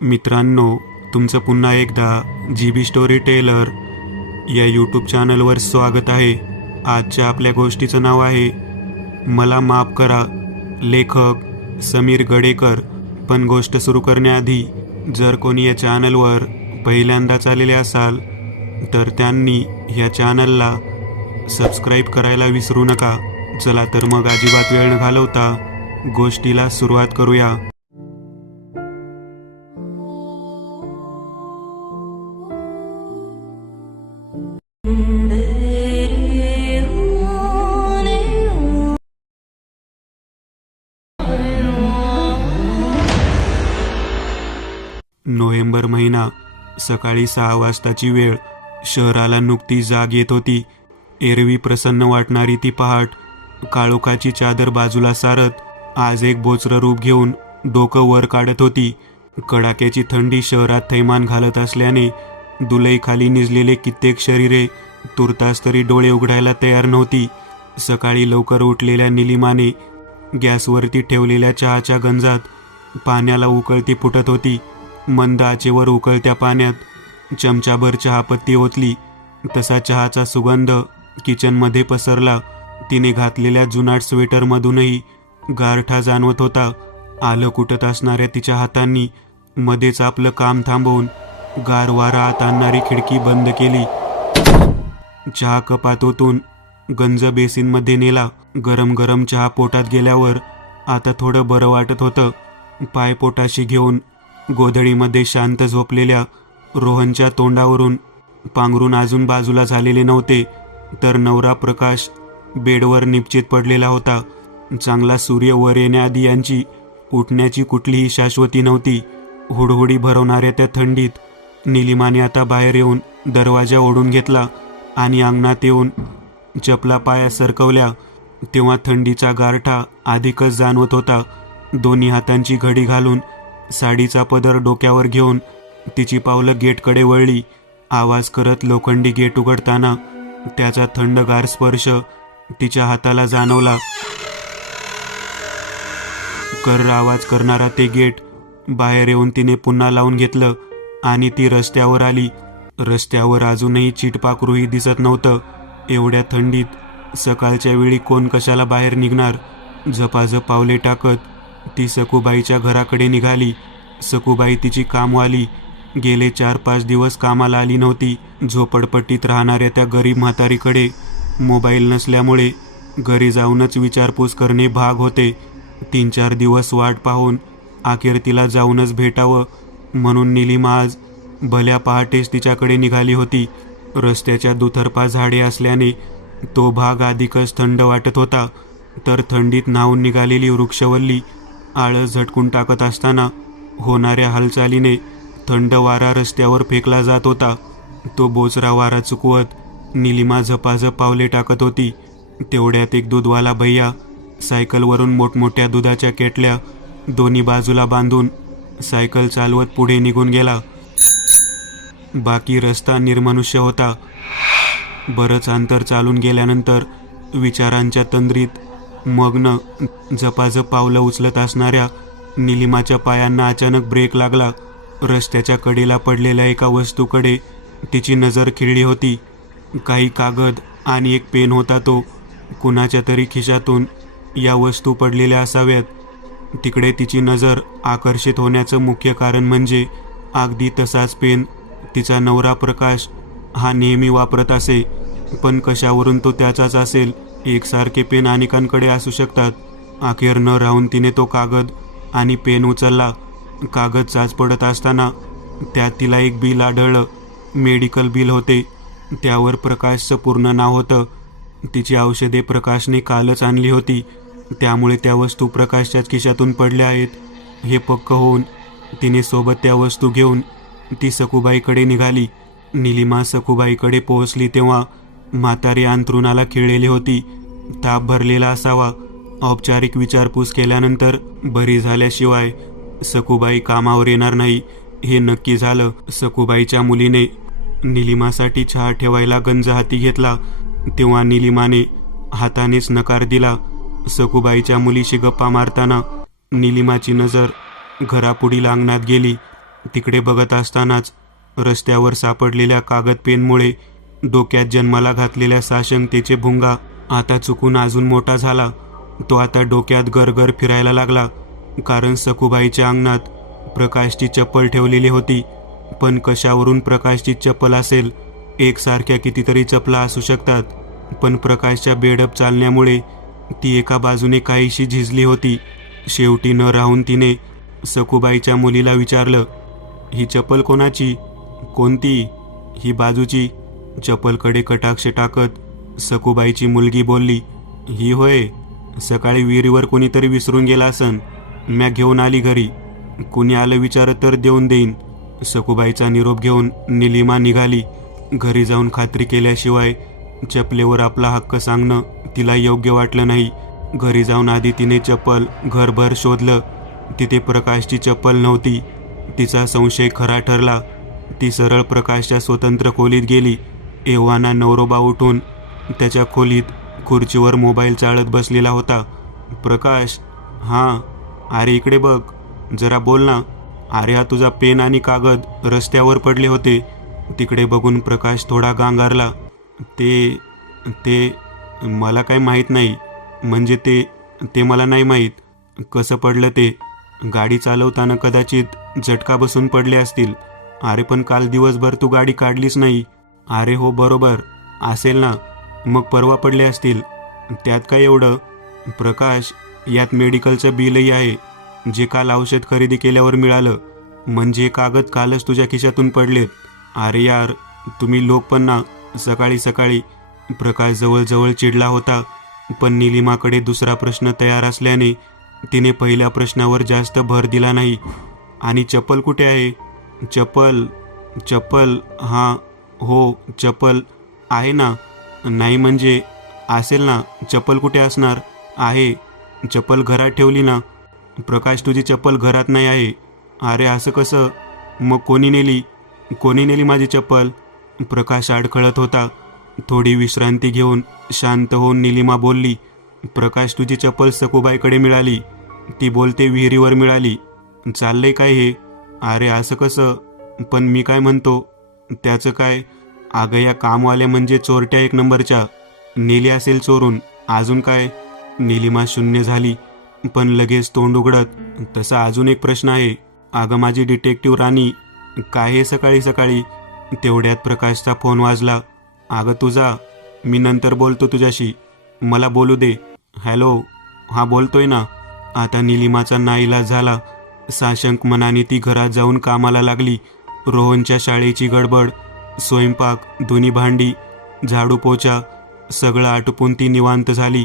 मित्रांनो, तुमचं पुन्हा एकदा GB स्टोरी टेलर या यूट्यूब चॅनलवर स्वागत आहे. आजच्या आपल्या गोष्टीचं नाव आहे मला माफ करा, लेखक समीर गडेकर. पण गोष्ट सुरू करण्याआधी जर कोणी या चॅनलवर पहिल्यांदाच आलेले असाल तर त्यांनी या चॅनलला सबस्क्राईब करायला विसरू नका. चला तर मग अजिबात वेळ न घालवता गोष्टीला सुरुवात करूया. नोव्हेंबर महिना, सकाळी 6 वाजताची वेळ. शहराला नुकती जाग येत होती. एरवी प्रसन्न वाटणारी ती पहाट काळोखाची चादर बाजूला सारत आज एक बोचरं रूप घेऊन डोकं वर काढत होती. कडाक्याची थंडी शहरात थैमान घालत असल्याने दुलईखाली निजलेले कित्येक शरीरे तुर्तास तरी डोळे उघडायला तयार नव्हती. सकाळी लवकर उठलेल्या निलिमाने गॅसवरती ठेवलेल्या चहाच्या गंजात पाण्याला उकळती फुटत होती. मंद आचेवर उकळत्या पाण्यात चमचाभर चहापत्ती ओतली. तसा चहाचा सुगंध किचनमध्ये पसरला. तिने घातलेल्या जुनाट स्वेटरमधूनही गारठा जाणवत होता. आलं कुटत असणाऱ्या तिच्या हातांनी मध्येच आपलं काम थांबवून गार वारा आत आणणारी खिडकी बंद केली. चहा कपात ओतून गंज बेसिनमध्ये नेला. गरम गरम चहा पोटात गेल्यावर आता थोडं बरं वाटत होतं. पाय पोटाशी घेऊन गोधडीमध्ये शांत झोपलेल्या रोहनच्या तोंडावरून पांघरून अजून बाजूला झालेले नव्हते, तर नवरा प्रकाश बेडवर निपचित पडलेला होता. चांगला सूर्य वर येण्याआधी यांची उठण्याची कुठलीही शाश्वती नव्हती. हुडहुडी भरवणाऱ्या त्या थंडीत निलिमाने आता बाहेर येऊन दरवाजा ओढून घेतला आणि अंगणात येऊन चपला पायात सरकवल्या. तेव्हा थंडीचा गारठा अधिकच जाणवत होता. दोन्ही हातांची घडी घालून साडीचा पदर डोक्यावर घेऊन तिची पावलं गेटकडे वळली. आवाज करत लोखंडी गेट उघडताना त्याचा थंडगार स्पर्श तिच्या हाताला जाणवला. कर्र आवाज करणारा ते गेट बाहेर येऊन तिने पुन्हा लावून घेतलं आणि ती रस्त्यावर आली. रस्त्यावर अजूनही चिटपाखरूही दिसत नव्हतं. एवढ्या थंडीत सकाळच्या वेळी कोण कशाला बाहेर निघणार. झपाझप पावले टाकत ती सखूबाईच्या घराकडे निघाली. सखूबाई तिची कामवाली गेले 4-5 दिवस कामाला आली नव्हती. झोपडपट्टीत राहणाऱ्या त्या गरीब म्हातारीकडे मोबाईल नसल्यामुळे घरी जाऊनच विचारपूस करणे भाग होते. 3-4 दिवस वाट पाहून अखेर तिला जाऊनच भेटावं म्हणून निलिमा आज भल्या पहाटेच तिच्याकडे निघाली होती. रस्त्याच्या दुतर्फा झाडे असल्याने तो भाग अधिकच थंड वाटत होता, तर थंडीत न्हावून निघालेली वृक्षवल्ली आळस झटकून टाकत असताना होणाऱ्या हालचालीने थंड वारा रस्त्यावर फेकला जात होता. तो बोचरा वारा चुकवत निलिमा झपाझप पावले टाकत होती. तेवढ्यात एक दूधवाला भैया सायकलवरून मोठमोठ्या दुधाच्या केटल्या दोन्ही बाजूला बांधून सायकल चालवत पुढे निघून गेला. बाकी रस्ता निर्मनुष्य होता. बरंच अंतर चालून गेल्यानंतर विचारांच्या तंद्रीत मग्न झपाझप पावलं उचलत असणाऱ्या निलिमाच्या पायांना अचानक ब्रेक लागला. रस्त्याच्या कडेला पडलेल्या एका वस्तूकडे तिची नजर खिळली होती. काही कागद आणि एक पेन होता. तो कुणाच्या तरी खिशातून या वस्तू पडलेल्या असाव्यात. तिकडे तिची नजर आकर्षित होण्याचं मुख्य कारण म्हणजे अगदी तसाच पेन तिचा नवरा प्रकाश हा नेहमी वापरत असे. पण कशावरून तो त्याचाच असेल. एकसारखे पेन अनेकांकडे असू शकतात. अखेर न राहून तिने तो कागद आणि पेन उचलला. कागद चाच पडत असताना त्यात तिला एक बिल आढळलं. मेडिकल बिल होते. त्यावर प्रकाशचं पूर्ण नाव होतं. तिची औषधे प्रकाशने कालच आणली होती, त्यामुळे त्या वस्तू प्रकाशच्याच खिशातून पडल्या आहेत हे पक्क होऊन तिने सोबत त्या वस्तू घेऊन ती सखूबाईकडे निघाली. निलिमा सखूबाईकडे पोहोचली तेव्हा म्हातारी अंथरुणाला खिळलेली होती. ताप भरलेला असावा. औपचारिक विचारपूस केल्यानंतर बरी झाल्याशिवाय सखूबाई कामावर येणार नाही हे नक्की झालं. सखूबाईच्या मुलीने निलिमासाठी चहा ठेवायला गंज हाती घेतला तेव्हा निलिमाने हातानेच नकार दिला. सखूबाईच्या मुलीशी गप्पा मारताना निलिमाची नजर घरापुढील अंगणात गेली. तिकडे बघत असतानाच रस्त्यावर सापडलेल्या कागद पेनमुळे डोक्यात जन्माला घातलेल्या साशंकतेचे भुंगा आता चुकून अजून मोठा झाला. तो आता डोक्यात गरगर फिरायला लागला. कारण सखूबाईच्या अंगणात प्रकाशची चप्पल ठेवलेली होती. पण कशावरून प्रकाशची चप्पल असेल? एकसारख्या कितीतरी चपला असू शकतात, पण प्रकाशच्या बेडप चालण्यामुळे ती एका बाजूने काहीशी झिजली होती. शेवटी न राहून तिने सखूबाईच्या मुलीला विचारलं, ही चप्पल कोणाची? कोणती? ही बाजूची. चप्पलकडे कटाक्ष टाकत सखूबाईची मुलगी बोलली, ही होय, सकाळी विहिरीवर कोणीतरी विसरून गेला असन, म्या घेऊन आली घरी. कुणी आलं विचारत तर देऊन देईन. सखूबाईचा निरोप घेऊन निलिमा निघाली. घरी जाऊन खात्री केल्याशिवाय चपलेवर आपला हक्क सांगणं तिला योग्य वाटलं नाही. घरी जाऊन आधी तिने चप्पल घरभर शोधलं. तिथे प्रकाशची चप्पल नव्हती. तिचा संशय खरा ठरला. ती सरळ प्रकाशच्या स्वतंत्र खोलीत गेली. एव्हाना नवरोबा उठून त्याच्या खोलीत खुर्चीवर मोबाईल चाळत बसलेला होता. प्रकाश, हां, अरे इकडे बघ, जरा बोल ना. अरे हा तुझा पेन आणि कागद रस्त्यावर पडले होते. तिकडे बघून प्रकाश थोडा गांगारला. ते मला काय माहीत नाही. म्हणजे ते मला नाही माहीत कसं पडलं ते. गाडी चालवताना कदाचित झटका बसून पडले असतील. अरे पण काल दिवसभर तू गाडी काढलीच नाही. अरे हो बरोबर, असेल ना. मग परवा पडले असतील. त्यात काय एवढं? प्रकाश, यात मेडिकलचं बिलही आहे, जे काल औषध खरेदी केल्यावर मिळालं. म्हणजे कागद कालच तुझ्या खिशातून पडलेत. अरे यार, तुम्ही लोक पण ना. सकाळी सकाळी. प्रकाश जवळजवळ चिडला होता. पण निलिमाकडे दुसरा प्रश्न तयार असल्याने तिने पहिल्या प्रश्नावर जास्त भर दिला नाही. आणि चप्पल कुठे आहे? चप्पल हां, हो, चप्पल आहे ना. नाही म्हणजे असेल ना. चप्पल कुठे असणार? आहे, चप्पल घरात ठेवली ना. प्रकाश, तुझी चप्पल घरात नाही आहे. अरे असं कसं? मग कोणी नेली माझी चप्पल? प्रकाश अडखळत होता. थोडी विश्रांती घेऊन शांत होऊन निलिमा बोलली, प्रकाश, तुझी चप्पल सखूबाईकडे मिळाली. ती बोलते विहिरीवर मिळाली. चाललंय काय हे? अरे असं कसं? पण मी काय म्हणतो त्याचं काय? अगं या कामवाल्या म्हणजे चोरट्या एक नंबरच्या. नेली असेल चोरून. अजून काय? निलिमा शून्य झाली. पण लगेच तोंड उघडत, तसा अजून एक प्रश्न आहे. अगं माझी डिटेक्टिव्ह राणी, काय हे सकाळी सकाळी? तेवढ्यात प्रकाशचा फोन वाजला. अगं तुझा, मी नंतर बोलतो तुझ्याशी, मला बोलू दे. हॅलो, हां बोलतोय ना. आता निलिमाचा नाईलाज झाला. साशंक मनाने ती घरात जाऊन कामाला लागली. रोहनच्या शाळेची गडबड, स्वयंपाक, धुणी भांडी, झाडू पोचा सगळं आटोपून ती निवांत झाली.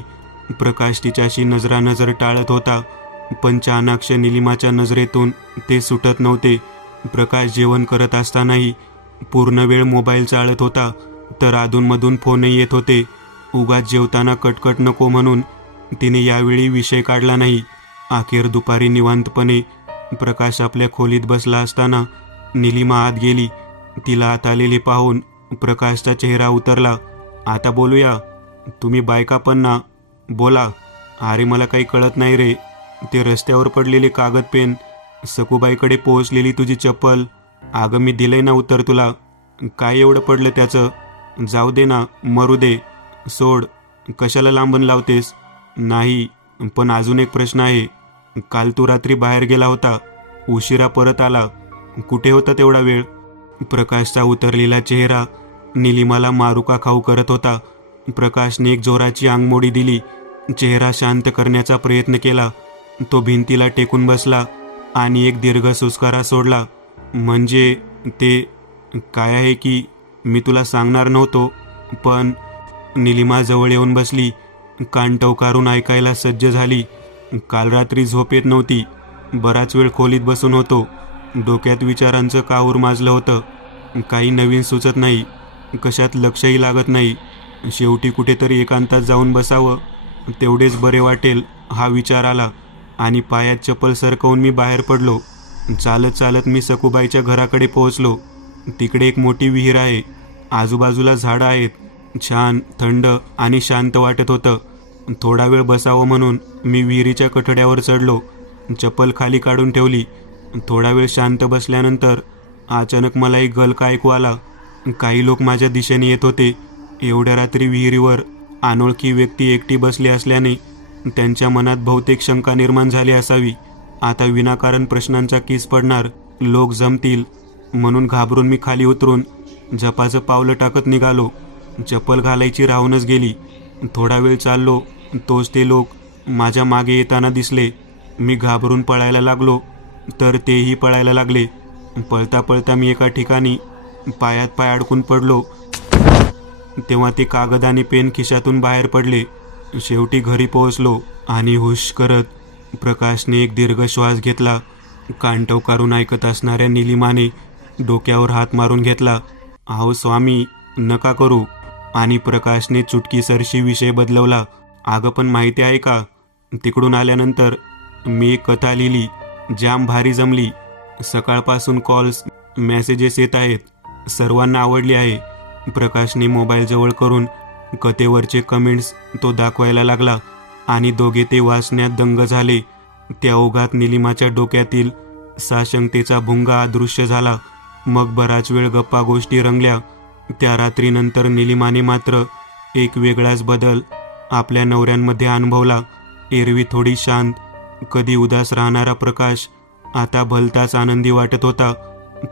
प्रकाश तिच्याशी नजरानजर टाळत होता, पण चाणाक्ष निलिमाच्या नजरेतून ते सुटत नव्हते. प्रकाश जेवण करत असतानाही पूर्ण वेळ मोबाईल चाळत होता, तर अधूनमधून फोनही येत होते. उगाच जेवताना कटकट नको म्हणून तिने यावेळी विषय काढला नाही. अखेर दुपारी निवांतपणे प्रकाश आपल्या खोलीत बसला असताना निलिमा आत गेली. तिला आत आलेले पाहून प्रकाशचा चेहरा उतरला. आता बोलूया. तुम्ही बायका पण ना, बोला. अरे मला काही कळत नाही रे. ते रस्त्यावर पडलेले कागद पेन, सखूबाईकडे पोहोचलेली तुझी चप्पल. अगं मी दिलंय ना उत्तर तुला. काय एवढं पडलं त्याचं? जाऊ दे ना, मरू दे, सोड. कशाला लांबून लावतेस? नाही, पण अजून एक प्रश्न आहे. काल तू रात्री बाहेर गेला होता, उशिरा परत आला. कुठे होता तेवढा वेळ? प्रकाशचा उतरलेला चेहरा निलिमाला मारुका खाऊ करत होता. प्रकाशने एक जोराची अंगमोडी दिली. चेहरा शांत करण्याचा प्रयत्न केला. तो भिंतीला टेकून बसला आणि एक दीर्घ सुस्कारा सोडला. म्हणजे ते काय आहे की मी तुला सांगणार नव्हतो, पण निलिमा जवळ येऊन बसली. कान टवकारून ऐकायला सज्ज झाली. काल रात्री झोप येत नव्हती. बराच वेळ खोलीत बसून होतो. डोक्यात विचारांचं काहूर माजलं होतं. काही नवीन सुचत नाही, कशात लक्षही लागत नाही. शेवटी कुठेतरी एकांतात जाऊन बसावं, तेवढेच बरे वाटेल हा विचार आला आणि पायात चप्पल सरकवून मी बाहेर पडलो. चालत चालत मी सखूबाईच्या घराकडे पोहोचलो. तिकडे एक मोठी विहीर आहे. आजूबाजूला झाडं आहेत. छान थंड आणि शांत वाटत होतं. थोडा वेळ बसावं म्हणून मी विहिरीच्या कठड्यावर चढलो. चप्पल खाली काढून ठेवली. थोडा वेळ शांत बसल्यानंतर अचानक मला एक गलका ऐकू आला. काही लोक माझ्या दिशेने येत होते. एवढ्या रात्री विहिरीवर अनोळखी व्यक्ती एकटी बसली असल्याने त्यांच्या मनात बहुतेक शंका निर्माण झाली असावी. आता विनाकारण प्रश्नांचा कीस पडणार, लोक जमतील म्हणून घाबरून मी खाली उतरून जपाचं पावलं टाकत निघालो. चप्पल घालायची राहूनच गेली. थोडा वेळ चाललो, तोच ते लोक माझ्या मागे येताना दिसले. मी घाबरून पळायला लागलो तर तेही पळायला लागले. पळता पळता मी एका ठिकाणी पायात पाय अडकून पडलो. तेव्हा ते कागद आणि पेन खिशातून बाहेर पडले. शेवटी घरी पोहोचलो आणि हुश करत प्रकाशने एक दीर्घ श्वास घेतला. कान टवकारून ऐकत असणाऱ्या निलिमाने डोक्यावर हात मारून घेतला. अहो स्वामी, नका करू. आणि प्रकाशने चुटकीसरशी विषय बदलवला. अगं पण माहिती आहे का, तिकडून आल्यानंतर मी एक कथा लिहिली, जाम भारी जमली. सकाळपासून कॉल्स, मेसेजेस येत आहेत, सर्वांना आवडली आहे. प्रकाशने मोबाईल जवळ करून कथेवरचे कमेंट्स तो दाखवायला लागला आणि दोघे ते वाचण्यात दंग झाले. त्या ओघात निलिमाच्या डोक्यातील साशंकतेचा भुंगा अदृश्य झाला. मग बराच वेळ गप्पा गोष्टी रंगल्या. त्या रात्रीनंतर निलिमाने मात्र एक वेगळाच बदल आपल्या नवऱ्यांमध्ये अनुभवला. एरवी थोडी शांत, कधी उदास राहणारा प्रकाश आता भलताच आनंदी वाटत होता.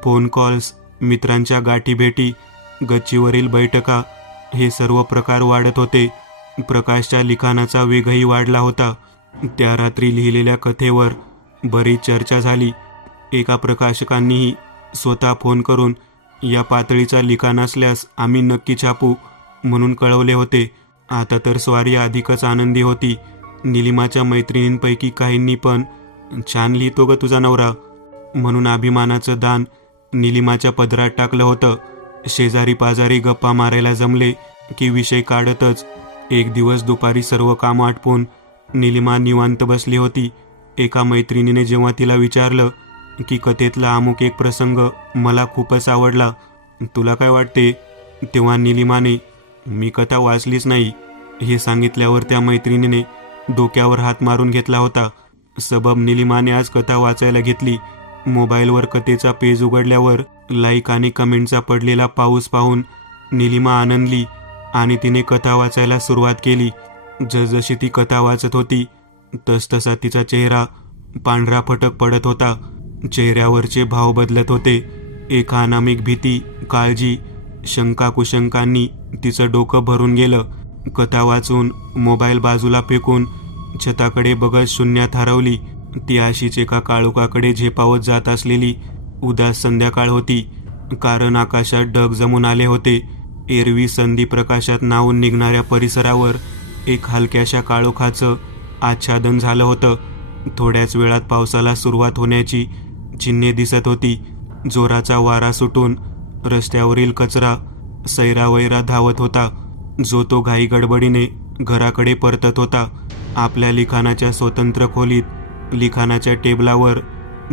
फोन कॉल्स, मित्रांच्या गाठीभेटी, गच्चीवरील बैठका, हे सर्व प्रकार वाढत होते. प्रकाशच्या लिखाणाचा वेगही वाढला होता. त्या रात्री लिहिलेल्या कथेवर बरीच चर्चा झाली. एका प्रकाशकांनीही स्वतः फोन करून या पातळीचा लिखाण असल्यास आम्ही नक्की छापू म्हणून कळवले होते. आता तर स्वारी अधिकच आनंदी होती. निलिमाच्या मैत्रिणींपैकी काहींनी पण छान लिहितो ग तुझा नवरा म्हणून अभिमानाचं दान निलिमाच्या पदरात टाकलं होतं. शेजारी पाजारी गप्पा मारायला जमले की विषय काढतच. एक दिवस दुपारी सर्व कामं आटपून निलिमा निवांत बसली होती. एका मैत्रिणीने जेव्हा तिला विचारलं की कथेतला अमुक एक प्रसंग मला खूपच आवडला, तुला काय वाटते, तेव्हा निलिमाने मी कथा वाचलीच नाही हे सांगितल्यावर त्या मैत्रिणीने डोक्यावर हात मारून घेतला होता. सबब निलिमाने आज कथा वाचायला घेतली. मोबाईलवर कथेचा पेज उघडल्यावर लाईक आणि कमेंटचा पडलेला पाऊस पाहून निलिमा आनंदली आणि तिने कथा वाचायला सुरुवात केली. जसजशी ती कथा वाचत होती तसतसा तिचा चेहरा पांढरा फटक पडत होता. चेहऱ्यावरचे भाव बदलत होते. एक अनामिक भीती, काळजी, शंका कुशंकांनी तिचं डोकं भरून गेलं. कथा वाचून मोबाईल बाजूला फेकून छताकडे बघत शून्यात हरवली. ती अशीच एका काळोखाकडे झेपावत जात असलेली उदास संध्याकाळ होती. कारण आकाशात ढग जमून आले होते. एरवी संधी प्रकाशात नावून निघणाऱ्या परिसरावर एक हलक्याशा काळोखाचं आच्छादन झालं होतं. थोड्याच वेळात पावसाला सुरुवात होण्याची चिन्हे दिसत होती. जोराचा वारा सुटून रस्त्यावरील कचरा सैरावैरा धावत होता. जो तो घाई गडबडीने घराकडे परतत होता. आपल्या लिखाणाच्या स्वतंत्र खोलीत लिखाणाच्या टेबलावर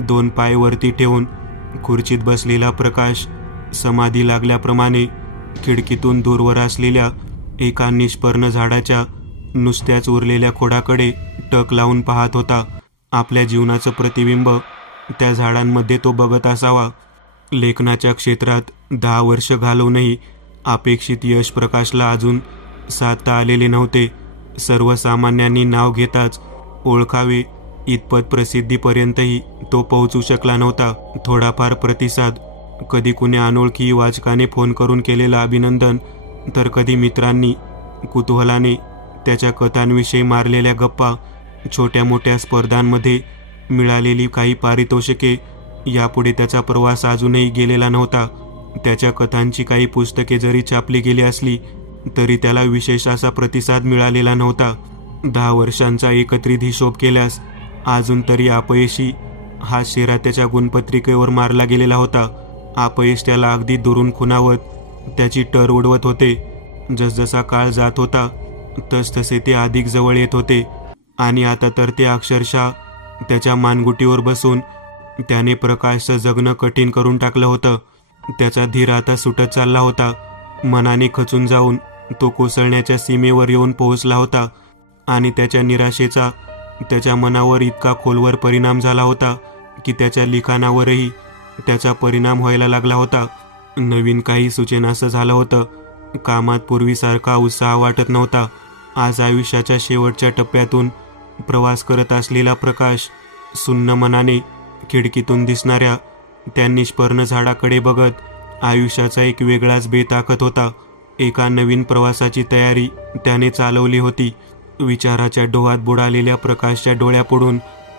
2 पाय वरती ठेवून खुर्चीत बसलेला प्रकाश समाधी लागल्याप्रमाणे खिडकीतून दूरवर असलेल्या एका निष्पर्ण झाडाच्या नुसत्याच उरलेल्या खोडाकडे टक लावून पाहत होता. आपल्या जीवनाचं प्रतिबिंब त्या झाडांमध्ये तो बघत असावा. लेखनाच्या क्षेत्रात 10 वर्ष घालवूनही अपेक्षित यश प्रकाशला अजून साधता आलेले नव्हते. सर्वसामान्यांनी नाव घेताच ओळखावे इतपत प्रसिद्धीपर्यंतही तो पोहोचू शकला नव्हता. थोडाफार प्रतिसाद, कधी कुणी अनोळखी वाचकाने फोन करून केलेलं अभिनंदन, तर कधी मित्रांनी कुतूहलाने त्याच्या कथांविषयी मारलेल्या गप्पा, छोट्या मोठ्या स्पर्धांमध्ये मिळालेली काही पारितोषिके. यापुढे त्याचा प्रवास अजूनही गेलेला नव्हता. त्याच्या कथांची काही पुस्तके जरी छापली गेली असली तरी त्याला विशेष असा प्रतिसाद मिळालेला नव्हता. 10 वर्षांचा एकत्रित हिशोब केल्यास अजून तरी अपयशी हा शेरा त्याच्या गुणपत्रिकेवर मारला गेलेला होता. अपयश त्याला अगदी दुरून खुणावत त्याची टर उडवत होते. जसजसा काळ जात होता तसतसे ते अधिक जवळ येत होते आणि आता तर ते अक्षरशः त्याच्या मानगुटीवर बसून त्याने प्रकाशचं जगणं कठीण करून टाकलं होतं. त्याचा धीर आता सुटत चालला होता. मनाने खचून जाऊन तो कोसळण्याच्या सीमेवर येऊन पोहोचला होता आणि त्याच्या निराशेचा त्याच्या मनावर इतका खोलवर परिणाम झाला होता की त्याच्या लिखाणावरही त्याचा परिणाम व्हायला लागला होता. नवीन काही सुचेनासं झालं होतं. कामात पूर्वीसारखा उत्साह वाटत नव्हता. आज आयुष्याच्या शेवटच्या टप्प्यातून प्रवास करत असलेला प्रकाश सुन्न मनाने खिडकीतून दिसणाऱ्या त्या निष्पर्ण झाडाकडे बघत आयुष्याचा एक वेगळाच बेत आखत होता. एका नवीन प्रवासाची तयारी त्याने चालवली होती. विचाराच्या डोहात बुडालेल्या प्रकाशच्या डोळ्यापुढून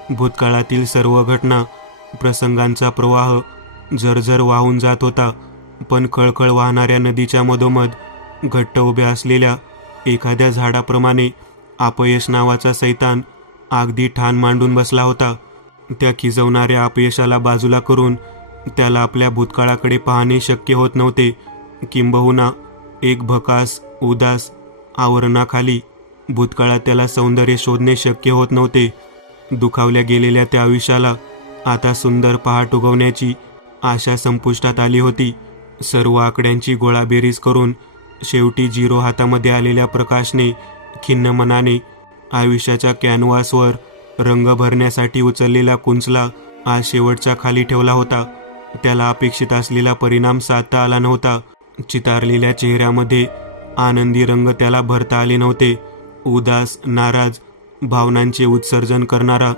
भूतकाळातील सर्व घटना, प्रसंगांचा प्रवाह झरझर वाहून जात होता. पण खळखळ वाहणाऱ्या नदीच्या मधोमध घट्ट उभ्या असलेल्या एखाद्या झाडाप्रमाणे अपयश नावाचा सैतान अगदी ठाण मांडून बसला होता. त्या खिजवणाऱ्या अपयशाला बाजूला करून त्याला आपल्या भूतकाळाकडे पाहणे शक्य होत नव्हते. किंबहुना एक भकास उदास आवरणाखाली भूतकाळात त्याला सौंदर्य शोधणे शक्य होत नव्हते. दुखावल्या गेलेल्या त्या आयुष्याला आता सुंदर पहाट उगवण्याची आशा संपुष्टात आली होती. सर्व आकड्यांची गोळाबेरीज करून शेवटी 0 हातामध्ये आलेल्या प्रकाशने खिन्न मनाने आयुष्याच्या कॅनव्हासवर रंग भरण्यासाठी उचललेला कुंचला आज शेवटचा खाली ठेवला होता. त्याला अपेक्षित असलेला परिणाम साधता आला नव्हता. चितारलेल्या चेहऱ्यामध्ये आनंदी रंग त्याला भरता आले नव्हते. उदास, नाराज भावनांचे उत्सर्जन करणारा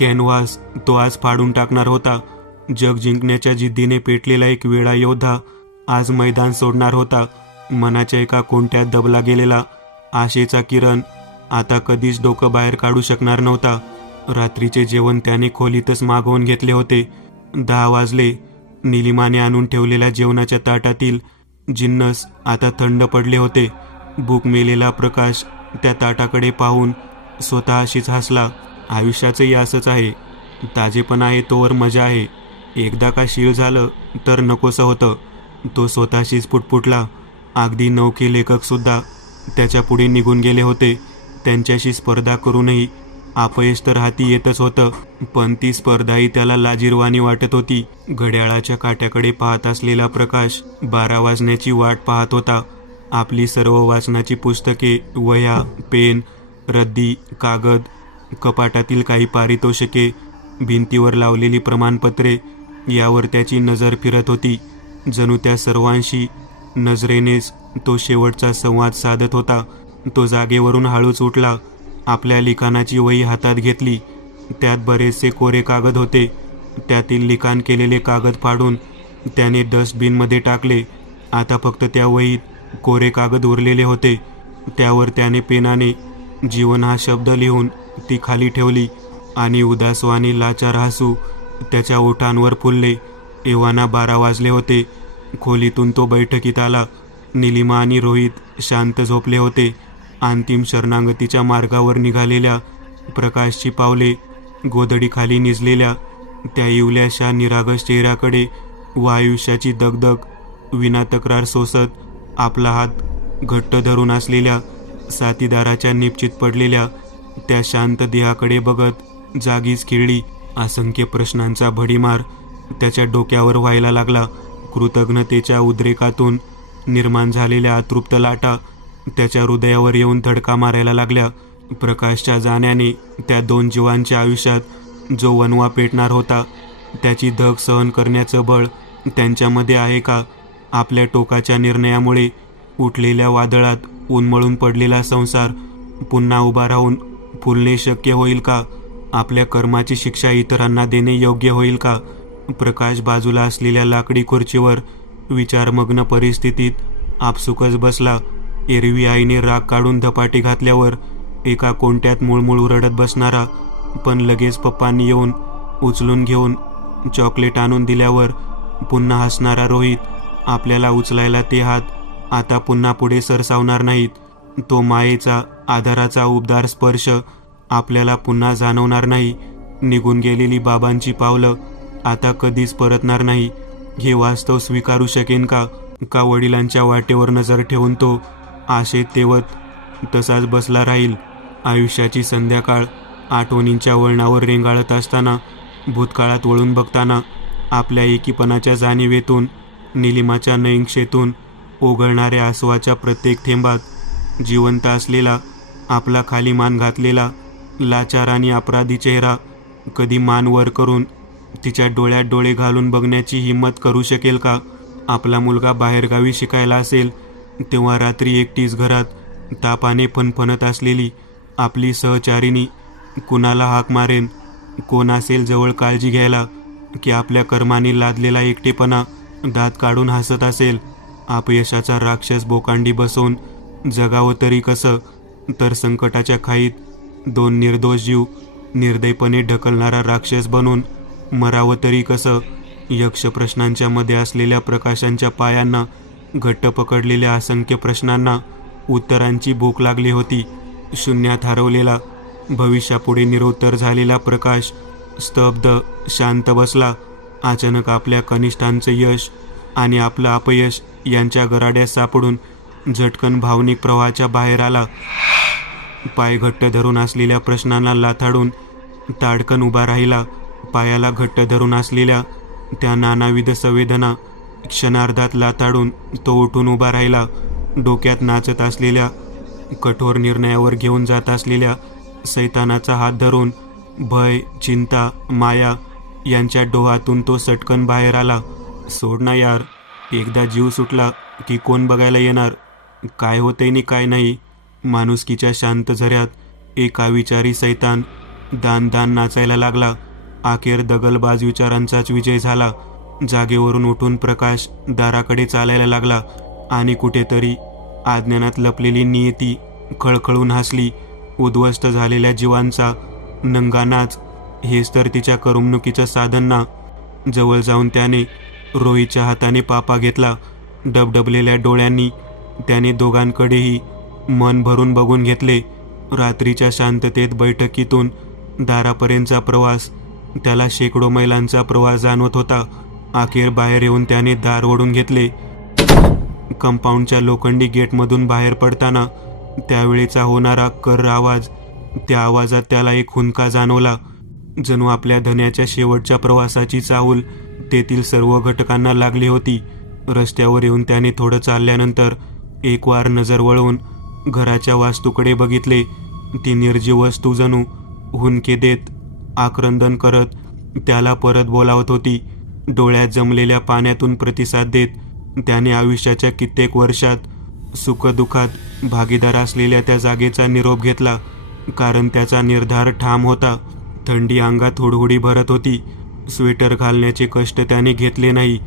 कॅनव्हास तो आज फाडून टाकणार होता. जग जिंकण्याच्या जिद्दीने पेटलेला एक वेडा योद्धा आज मैदान सोडणार होता. मनाच्या एका कोणत्यात दबला गेलेला आशेचा किरण आता कधीच डोकं बाहेर काढू शकणार नव्हता. रात्रीचे जेवण त्याने खोलीतच मागवून घेतले होते. 10 वाजले. निलिमाने आणून ठेवलेल्या जेवणाच्या ताटातील जिन्नस आता थंड पडले होते. भूक मेलेला प्रकाश त्या ताटाकडे पाहून स्वतःशीच हसला. आयुष्याचंही असंच आहे. ताजेपणा आहे तोवर मजा आहे. एकदा का शीळ झालं तर नकोसं होतं. तो स्वतःशीच पुटपुटला. अगदी नौके लेखकसुद्धा त्याच्या पुढे निघून गेले होते. त्यांच्याशी स्पर्धा करूनही अपयश तर हाती येतच होतं. पण ती स्पर्धाही त्याला लाजिरवाणी वाटत होती. घड्याळाच्या काट्याकडे पाहत असलेला प्रकाश 12 वाजण्याची वाट पाहत होता. आपली सर्व वाचनाची पुस्तके, वह्या, पेन, रद्दी, कागद, कपाटातील काही पारितोषिके, भिंतीवर लावलेली प्रमाणपत्रे यावर त्याची नजर फिरत होती. जणू त्या सर्वांशी नजरेनेच तो शेवटचा संवाद साधत होता. तो जागेवरून हळूच उठला. आपल्या लिखाणाची वही हातात घेतली. त्यात बरेचसे कोरे कागद होते. त्यातील लिखाण केलेले कागद फाडून त्याने डस्टबिनमध्ये टाकले. आता फक्त त्या वहीत कोरे कागद उरलेले होते. त्यावर त्याने पेनाने जीवन हा शब्द लिहून ती खाली ठेवली आणि उदासवाणी लाचार हसू त्याच्या ओठांवर फुलले. एव्हाना 12 वाजले होते. खोलीतून तो बैठकीत आला. निलिमा आणि रोहित शांत झोपले होते. अंतिम शरणागतीच्या मार्गावर निघालेल्या प्रकाशची पावले गोधडीखाली निजलेल्या त्या इवल्याशा निरागस चेहऱ्याकडे व आयुष्याची दगदग विना तक्रार सोसत आपला हात घट्ट धरून असलेल्या साथीदाराच्या निपचित पडलेल्या त्या शांत देहाकडे बघत जागीच खिळली. असंख्य प्रश्नांचा भडीमार त्याच्या डोक्यावर व्हायला लागला. कृतज्ञतेच्या उद्रेकातून निर्माण झालेल्या अतृप्त लाटा त्याच्या हृदयावर येऊन धडका मारायला लागल्या. प्रकाशच्या जाण्याने त्या 2 जीवांच्या आयुष्यात जो वणवा पेटणार होता त्याची धग सहन करण्याचं बळ त्यांच्यामध्ये आहे का? आपल्या टोकाच्या निर्णयामुळे उठलेल्या वादळात उन्मळून पडलेला संसार पुन्हा उभा राहून फुलणे शक्य होईल का? आपल्या कर्माची शिक्षा इतरांना देणे योग्य होईल का? प्रकाश बाजूला असलेल्या लाकडी खुर्चीवर विचारमग्न परिस्थितीत आपसुकच बसला. एरवी आईने राग काढून धपाटी घातल्यावर एका कोणत्यात मुळमुळ रडत बसणारा, पण लगेच पप्पांनी येऊन उचलून घेऊन चॉकलेट आणून दिल्यावर पुन्हा हसणारा रोहित. आपल्याला उचलायला ते हात आता पुन्हा पुढे सरसावणार नाहीत. तो मायेचा, आधाराचा उबदार स्पर्श आपल्याला पुन्हा जाणवणार नाही. निघून गेलेली बाबांची पावलं आता कधीच परतणार नाही. हे वास्तव स्वीकारू शकेन का? वडिलांच्या वाटेवर नजर ठेवून तो आशेत तेवत तसाच बसला राहील. आयुष्याची संध्याकाळ आठवणींच्या वळणावर रेंगाळत असताना, भूतकाळात वळून बघताना, आपल्या एकीपणाच्या जाणीवेतून, निलिमाच्या नयनक्षेतून ओघळणाऱ्या आसवाच्या प्रत्येक थेंबात जिवंत असलेला, आपला खाली मान घातलेला, लाचार आणि अपराधी चेहरा कधी मान वर करून तिच्या डोळ्यात डोळे घालून बघण्याची हिंमत करू शकेल का? आपला मुलगा बाहेरगावी शिकायला असेल तेव्हा रात्री एकटीच घरात तापाने फणफणत असलेली आपली सहचारिणी कुणाला हाक मारेन? कोण असेल जवळ काळजी घ्यायला? की आपल्या कर्माने लादलेला एकटेपणा दात काढून हसत असेल? अपयशाचा राक्षस बोकांडी बसवून जगावं तरी कसं? तर संकटाच्या खाईत दोन निर्दोष जीव निर्दयपणे ढकलणारा राक्षस बनून मरावं तरी कसं? यक्ष प्रश्नांच्या मध्ये असलेल्या प्रकाशांच्या पायांना घट्ट पकडलेल्या असंख्य प्रश्नांना उत्तरांची भूक लागली होती. शून्यात हरवलेला, भविष्यापुढे निरुत्तर झालेला प्रकाश स्तब्ध शांत बसला. अचानक आपल्या कनिष्ठांचं यश आणि आपलं अपयश यांच्या गराड्यात सापडून झटकन भावनिक प्रवाहाच्या बाहेर आला. पाय घट्ट धरून असलेल्या प्रश्नांना लाथाडून ताडकन उभा राहिला. पायाला घट्ट धरून असलेल्या त्या नानाविध संवेदना क्षणार्धात लाथाडून तो उठून उभा राहिला. डोक्यात नाचत असलेल्या कठोर निर्णयावर घेऊन जात असलेल्या सैतानाचा हात धरून भय, चिंता, माया यांच्या डोहातून तो सटकन बाहेर आला. सोड ना यार, एकदा जीव सुटला की कोण बघायला येणार? काय होतंय नि काय नाही. माणुसकीच्या शांत झऱ्यात एक अविचारी सैतान दान दान नाचायला लागला. अखेर दगलबाज विचारांचाच विजय झाला. जागेवरून उठून प्रकाश दाराकडे चालायला लागला आणि कुठेतरी अज्ञानात लपलेली नियती खळखळून हसली. उद्ध्वस्त झालेल्या जीवांचा नंगा नाच हेच तर तिच्या करमणुकीचं साधन ना. जवळ जाऊन त्याने रोहीच्या हाताने पापा घेतला. डबडबलेल्या डोळ्यांनी त्याने दोघांकडेही मन भरून बघून घेतले. रात्रीच्या शांततेत बैठकीतून दारापर्यंतचा प्रवास त्याला शेकडो मैलांचा प्रवास जाणवत होता. अखेर बाहेर येऊन त्याने दार ओढून घेतले. कंपाऊंडच्या लोखंडी गेटमधून बाहेर पडताना त्यावेळेचा होणारा कर्र आवाज, त्या आवाजात त्याला एक हुंदका जाणवला. जणू आपल्या धन्याच्या शेवटच्या प्रवासाची चाहूल तेथील सर्व घटकांना लागली होती. रस्त्यावर येऊन त्याने थोडं चालल्यानंतर एक वार नजर वळवून घराच्या वास्तूकडे बघितले. ती निर्जीव वस्तू जणू हुंदके देत, आक्रंदन करत त्याला परत बोलावत होती. डोळ्यात जमलेल्या पाण्यातून प्रतिसाद देत त्याने आयुष्याच्या कित्येक वर्षात सुखदुःखात भागीदार असलेल्या त्या जागेचा निरोप घेतला. कारण त्याचा निर्धार ठाम होता. थंडी अंगात हुडहुडी भरत होती. स्वेटर घालण्याचे कष्ट त्याने घेतले नाही.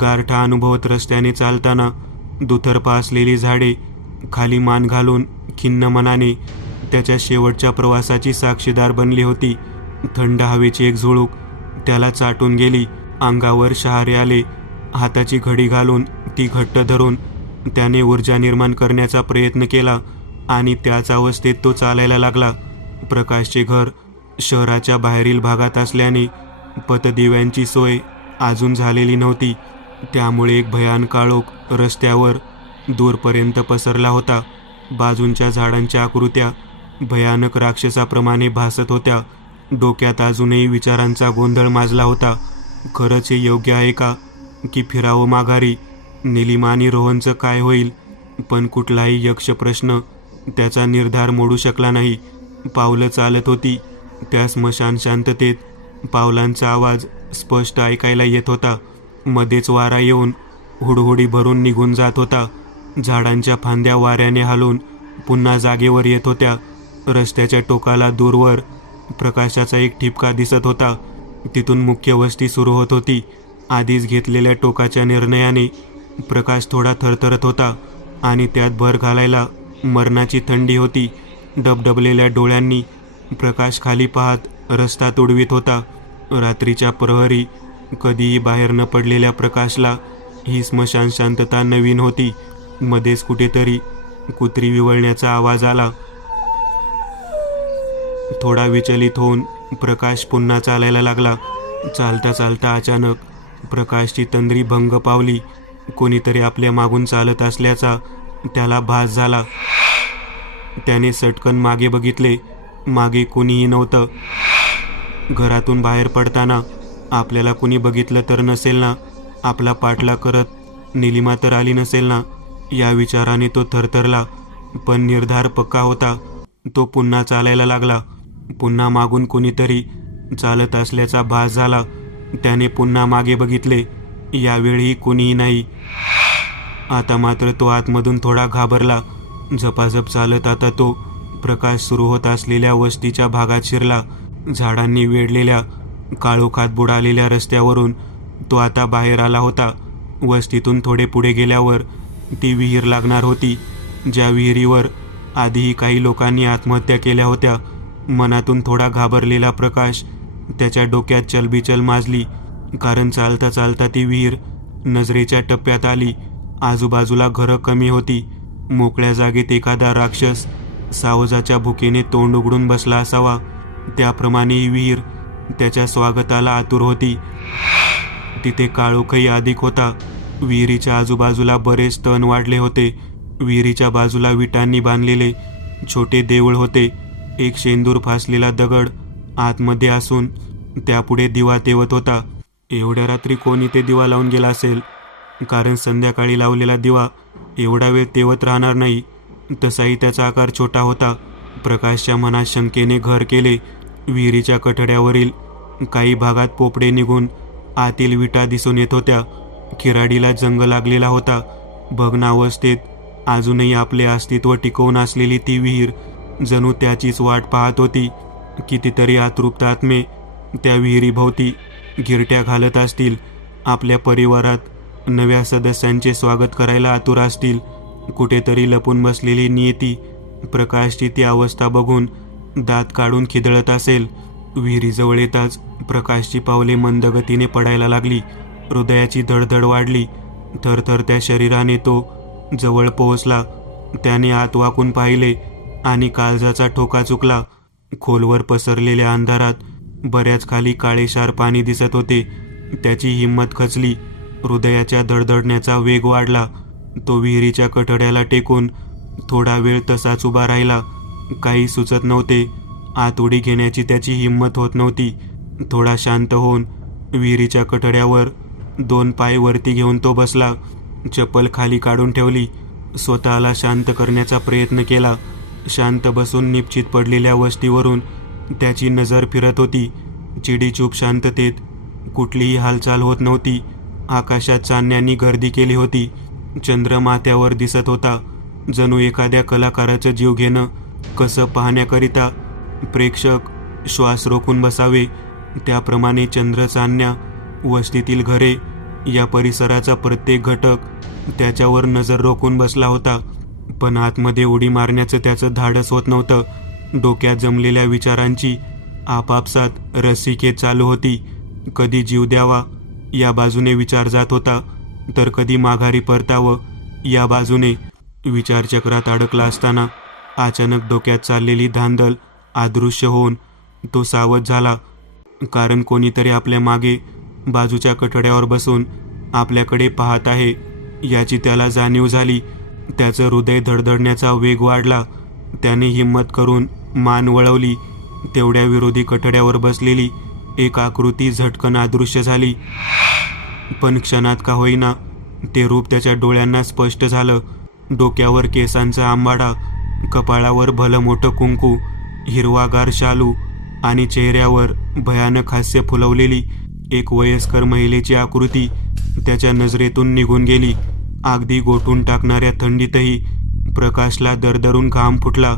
गारठा अनुभवत रस्त्याने चालताना दुतर्फा असलेली झाडे खाली मान घालून खिन्न मनाने त्याच्या शेवटच्या प्रवासाची साक्षीदार बनली होती. थंड हवेची एक झुळूक त्याला चाटून गेली. अंगावर शहारे आले. हाताची घडी घालून ती घट्ट धरून त्याने ऊर्जा निर्माण करण्याचा प्रयत्न केला आणि त्याच अवस्थेत तो चालायला लागला. प्रकाशचे घर शहराच्या बाहेरील भागात असल्याने पथदिव्यांची सोय अजून झालेली नव्हती. त्यामुळे एक भयान काळोख रस्त्यावर दूरपर्यंत पसरला होता. बाजूंच्या झाडांच्या आकृत्या भयानक राक्षसाप्रमाणे भासत होत्या. डोक्यात अजूनही विचारांचा गोंधळ माजला होता. खरंच हे योग्य आहे का की फिरावं माघारी? निलिमा आणि रोहनचं काय होईल? पण कुठलाही यक्ष प्रश्न त्याचा निर्धार मोडू शकला नाही. पावलं चालत होती. त्या स्मशान शांततेत पावलांचा आवाज स्पष्ट ऐकायला येत होता. मध्येच वारा येऊन हुडहुडी भरून निघून जात होता. झाडांच्या फांद्या वाऱ्याने हलून पुन्हा जागेवर येत होत्या. रस्त्याच्या टोकाला दूरवर प्रकाशाचा एक ठिपका दिसत होता. तिथून मुख्य वस्ती सुरू होत होती. आधीच घेतलेल्या टोकाच्या निर्णयाने प्रकाश थोडा थरथरत होता आणि त्यात भर घालायला मरणाची थंडी होती. डबडबलेल्या डोळ्यांनी प्रकाश खाली पाहत रस्ता तुडवीत होता. रात्रीच्या प्रहरी कधीही बाहेर न पडलेल्या प्रकाशला ही स्मशान शांतता नवीन होती. मध्येच कुठेतरी कुत्री विवळण्याचा आवाज आला. थोडा विचलित होऊन प्रकाश पुन्हा चालायला लागला. चालता चालता अचानक प्रकाशची तंद्री भंग पावली. कोणीतरी आपल्या मागून चालत असल्याचा त्याला भास झाला. त्याने सटकन मागे बघितले. मागे कोणीही नव्हतं. घरातून बाहेर पडताना आपल्याला कुणी बघितलं तर नसेल ना? आपला पाठलाग करत निलिमा तर आली नसेल ना? या विचाराने तो थरथरला. पण निर्धार पक्का होता. तो पुन्हा चालायला लागला. पुन्हा मागून कोणीतरी चालत असल्याचा भास झाला. त्याने पुन्हा मागे बघितले. यावेळी कुणीही नाही. आता मात्र तो आतमधून थोडा घाबरला. झपाझप चालत आता तो प्रकाश सुरू होत असलेल्या वस्तीच्या भागात शिरला. झाडांनी वेढलेल्या काळोखात बुडालेल्या रस्त्यावरून तो आता बाहेर आला होता. वस्तीतून थोडे पुढे गेल्यावर ती विहीर लागणार होती, ज्या विहिरीवर आधीही काही लोकांनी आत्महत्या केल्या होत्या. मनातून थोडा घाबरलेला प्रकाश त्याच्या डोक्यात चलबिचल माजली, कारण चालता चालता ती विहीर नजरेच्या टप्प्यात आली. आजूबाजूला घरं कमी होती. मोकळ्या जागेत एखादा राक्षस सावजाच्या भुकेने तोंड उघडून बसला असावा, त्याप्रमाणे ही विहीर त्याच्या स्वागताला आतुर होती. तिथे काळोखही अधिक होता. विहिरीच्या आजूबाजूला बरेच तण वाढले होते. विहिरीच्या बाजूला विटांनी बांधलेले छोटे देऊळ होते. एक शेंदूर फासलेला दगड आतमध्ये असून त्यापुढे दिवा तेवत होता. एवढ्या रात्री कोणी ते दिवा लावून गेला असेल, कारण संध्याकाळी लावलेला दिवा एवढा वेळ तेवत राहणार नाही. तसाही त्याचा आकार छोटा होता. प्रकाशच्या मनात शंकेने घर केले. विहिरीच्या कठड्यावरील काही भागात पोपडे निघून आतील विटा दिसून येत होत्या. खिराडीला जंग लागलेला होता. भग्नावस्थेत अजूनही आपले अस्तित्व टिकवून असलेली ती विहीर जणू त्याचीच वाट पाहत होती. कितीतरी अतृप्त आत्मे त्या विहिरीभोवती गिरट्या घालत असतील. आपल्या परिवारात नव्या सदस्यांचे स्वागत करायला आतुर असतील. कुठेतरी लपून बसलेली नियती प्रकाशची ती अवस्था बघून दात काढून खिदळत असेल. विहिरीजवळ येताच प्रकाशची पावले मंदगतीने पडायला लागली. हृदयाची धडधड वाढली. थरथरत्या शरीराने तो जवळ पोहोचला. त्याने आत वाकून पाहिले आणि काळजाचा ठोका चुकला. खोलवर पसरलेल्या अंधारात बऱ्याच खाली काळेशार पाणी दिसत होते. त्याची हिंमत खचली. हृदयाच्या धडधडण्याचा वेग वाढला. तो विहिरीच्या कठड्याला टेकून थोडा वेळ तसाच उभा राहिला. काही सुचत नव्हते. आत उडी घेण्याची त्याची हिंमत होत नव्हती. थोडा शांत होऊन विहिरीच्या कठड्यावर 2 पाय वरती घेऊन तो बसला. चप्पल खाली काढून ठेवली. स्वतःला शांत करण्याचा प्रयत्न केला. शांत बसून निपचित पडलेल्या वस्तीवरून त्याची नजर फिरत होती. चिडीचूप शांततेत कुठलीही हालचाल होत नव्हती. आकाशात चांदण्यांनी गर्दी केली होती. चंद्र माथ्यावर दिसत होता. जणू एखाद्या कलाकाराचं जीव घेणं कसं पाहण्याकरिता प्रेक्षक श्वास रोखून बसावे, त्याप्रमाणे चंद्र, चांदण्या, वस्तीतील घरे, या परिसराचा प्रत्येक घटक त्याच्यावर नजर रोखून बसला होता. पण आतमध्ये उडी मारण्याचं त्याचं धाडस होत नव्हतं. डोक्यात जमलेल्या विचारांची आपापसात रस्सीखेच चालू होती. कधी जीव द्यावा या बाजूने विचार जात होता, तर कधी माघारी परतावं या बाजूने. विचारचक्रात अडकला असताना अचानक डोक्यात चाललेली धांदल अदृश्य होऊन तो सावध झाला. कारण कोणीतरी आपल्या मागे बाजूच्या कठड्यावर बसून आपल्याकडे पाहत आहे याची त्याला जाणीव झाली. त्याचं हृदय धडधडण्याचा वेग वाढला. त्याने हिंमत करून मान वळवली. तेवढ्या विरोधी कठड्यावर बसलेली एक आकृती झटकन अदृश्य झाली. पण क्षणात का होईना ते रूप त्याच्या डोळ्यांना स्पष्ट झालं. डोक्यावर केसांचा आंबाडा, कपाळावर भलं मोठं कुंकू, हिरवागार शालू आणि चेहऱ्यावर भयानक हास्य फुलवलेली एक वयस्कर महिलेची आकृती त्याच्या नजरेतून निघून गेली. अगदी गोठून टाकणाऱ्या थंडीतही प्रकाशला दरदरून घाम फुटला.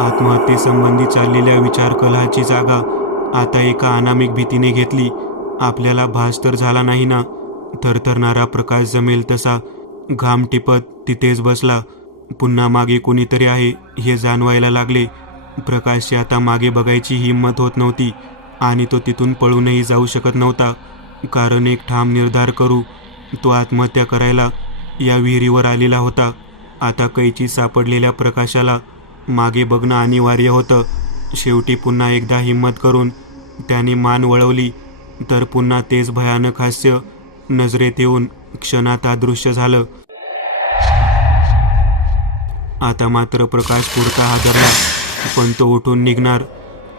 आत्महत्येसंबंधी चाललेल्या विचार कलहाची जागा आता एका अनामिक भीतीने घेतली. आपल्याला भास तर झाला नाही ना? थरथरणारा प्रकाश जमेल तसा घाम टिपत तिथेच बसला. पुन्हा मागे कोणीतरी आहे हे जाणवायला लागले. प्रकाशची आता मागे बघायची हिंमत होत नव्हती आणि तो तिथून पळूनही जाऊ शकत नव्हता. कारण एक ठाम निर्धार करू, तो आत्महत्या करायला या विहिरीवर आलेला होता. आता कैची सापडलेल्या प्रकाशाला मागे बघणं अनिवार्य होतं. शेवटी पुन्हा एकदा हिंमत करून त्याने मान वळवली, तर पुन्हा तेच भयानक हास्य नजरेत येऊन क्षणात अदृश्य झालं. आता मात्र प्रकाश पुरता हादरला, पण तो उठून निघणार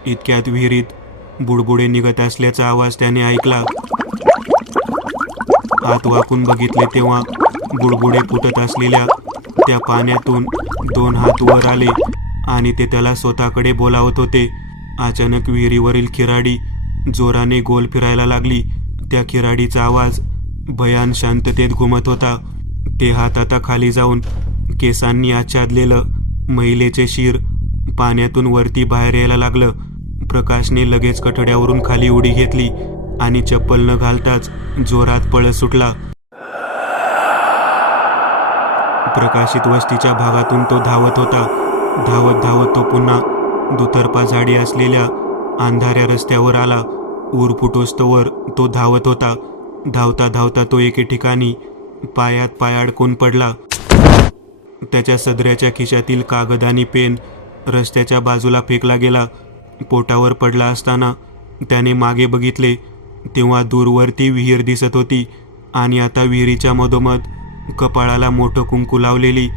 इतक्यात विहिरीत बुडबुडे निघत असल्याचा आवाज त्याने ऐकला. हात वाकून बघितले तेव्हा बुडबुडे फुटत असलेल्या त्या पाण्यातून 2 हात वर आले आणि ते त्याला स्वतःकडे बोलावत होते. अचानक विहिरीवरील खिराडी जोराने गोल फिरायला लागली. त्या खिराडीचा आवाज भयान शांततेत घुमत होता. ते हात आता खाली जाऊन केसांनी आच्छादलेलं महिलेचे शिर पाण्यातून वरती बाहेर यायला लागलं. प्रकाशने लगेच कठड्यावरून खाली उडी घेतली आणि चप्पल न घालताच जोरात पळत सुटला. प्रकाशित वस्तीच्या भागातून तो धावत होता. धावत धावत तो पुन्हा दुतर्फा झाडी असलेल्या अंधाऱ्या रस्त्यावर आला. ऊर फुटोस्तवर तो धावत होता. धावता धावता तो एके ठिकाणी पायात पाय अडकून पडला. त्याच्या सदऱ्याच्या खिशातील कागद आणि पेन रस्त्याच्या बाजूला फेकला गेला. पोटावर पडला असताना त्याने मागे बघितले तेव्हा दूरवरती विहीर दिसत होती आणि आता विहिरीच्या मधोमध कपाळाला मोठं कुंकू लावलेली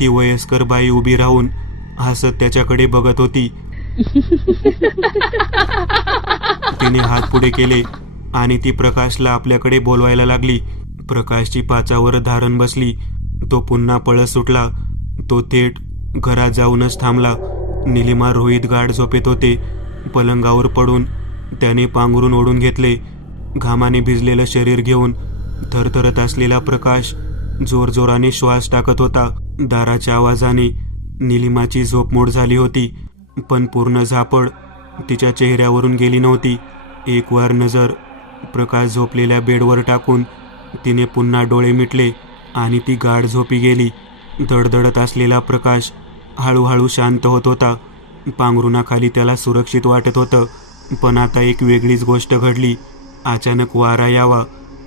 ती वयस्कर बाई उभी राहून हसत त्याच्याकडे बघत होती. तिने हात पुढे केले आणि ती प्रकाशला आपल्याकडे बोलवायला लागली. प्रकाशची पाचावर धारण बसली. तो पुन्हा पळत सुटला. तो थेट घरात जाऊनच थांबला. निलिमा रोहित गाढ झोपेत होते. पलंगावर पडून त्याने पांघरून ओढून घेतले. घामाने भिजलेलं शरीर घेऊन थरथरत असलेला प्रकाश जोरजोराने श्वास टाकत होता. दाराच्या आवाजाने निलिमाची झोपमोड झाली होती, पण पूर्ण झापड तिच्या चेहऱ्यावरून गेली नव्हती. एक वार नजर प्रकाश झोपलेल्या बेडवर टाकून तिने पुन्हा डोळे मिटले आणि ती गाढ झोपी गेली. धडधडत असलेला प्रकाश हळूहळू शांत होत होता. पांघरुणाखाली त्याला सुरक्षित वाटत होतं. पण आता एक वेगळीच गोष्ट घडली. अचानक वारा यावा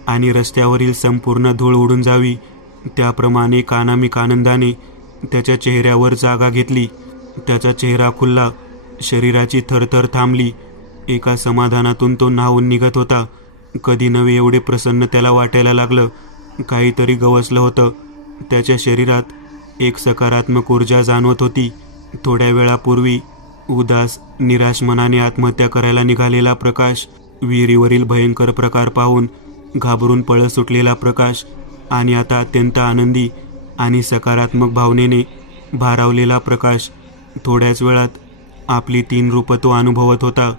आणि रस्त्यावरील संपूर्ण धूळ उडून जावी, त्याप्रमाणे कानामिक आनंदाने त्याच्या चेहऱ्यावर जागा घेतली. त्याचा चेहरा खुलला. शरीराची थरथर थांबली. एका समाधानातून तो न्हावून निघत होता. कधी नव्हे एवढे प्रसन्न त्याला वाटायला लागलं. काहीतरी गवसलं होतं. त्याच्या शरीरात एक सकारात्मक ऊर्जा जाणवत होती. थोड्या वेळापूर्वी उदास निराश मनाने आत्महत्या करायला निघालेला प्रकाश, विहिरीवरील भयंकर प्रकार पाहून घाबरून पळत सुटलेला प्रकाश आणि आता अत्यंत आनंदी आणि सकारात्मक भावनेने भारावलेला प्रकाश थोड्याच वेळात आपली 3 रूपं तो अनुभवत होता.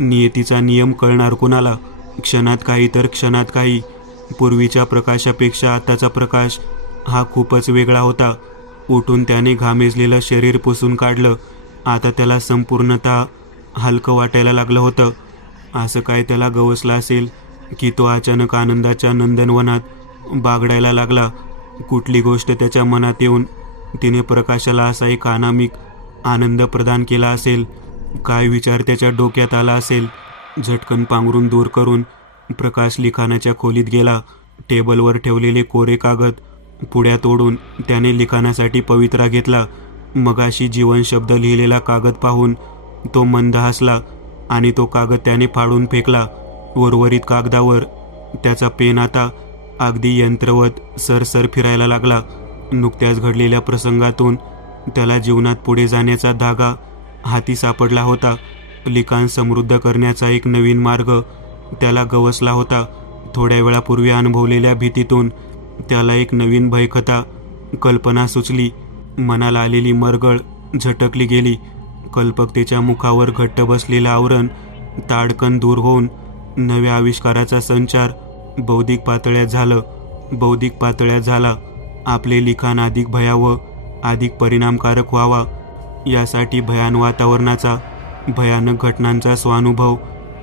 नियतीचा नियम कळणार कुणाला? क्षणात काही तर क्षणात काही. पूर्वीच्या प्रकाशापेक्षा आताचा प्रकाश हा खूपच वेगळा होता. उठून त्याने घामेजलेलं शरीर पुसून काढलं. आता त्याला संपूर्णतः हलकं वाटायला लागलं होतं. असं काय त्याला गवसलं असेल की तो अचानक आनंदाच्या नंदनवनात बागडायला लागला. कुठली गोष्ट त्याच्या मनात येऊन तिने प्रकाशाला असा एक अनामिक आनंद प्रदान केला असेल? काय विचार त्याच्या डोक्यात आला असेल? झटकन पांघरून दूर करून प्रकाश लिखाणाच्या खोलीत गेला. टेबलवर ठेवलेले कोरे कागद पुढ्यात ओढून त्याने लिखाणासाठी पवित्रा घेतला. मगाशी जीवन शब्द लिहिलेला कागद पाहून तो मंद हसला आणि तो कागद त्याने फाडून फेकला. उर्वरित कागदावर त्याचा पेन आता अगदी यंत्रवत सरसर फिरायला लागला. नुकत्याच घडलेल्या प्रसंगातून त्याला जीवनात पुढे जाण्याचा धागा हाती सापडला होता. लिखाण समृद्ध करण्याचा एक नवीन मार्ग त्याला गवसला होता. थोड्या वेळापूर्वी अनुभवलेल्या भीतीतून त्याला एक नवीन भयकथा कल्पना सुचली. मनाला आलेली मरगळ झटकली गेली. कल्पकतेच्या मुखावर घट्ट बसलेलं आवरण ताडकन दूर होऊन नव्या आविष्काराचा संचार बौद्धिक पातळ्यात झाला. आपले लिखाण अधिक भयावह, अधिक परिणामकारक व्हावा यासाठी भयान वातावरणाचा, भयानक घटनांचा स्वानुभव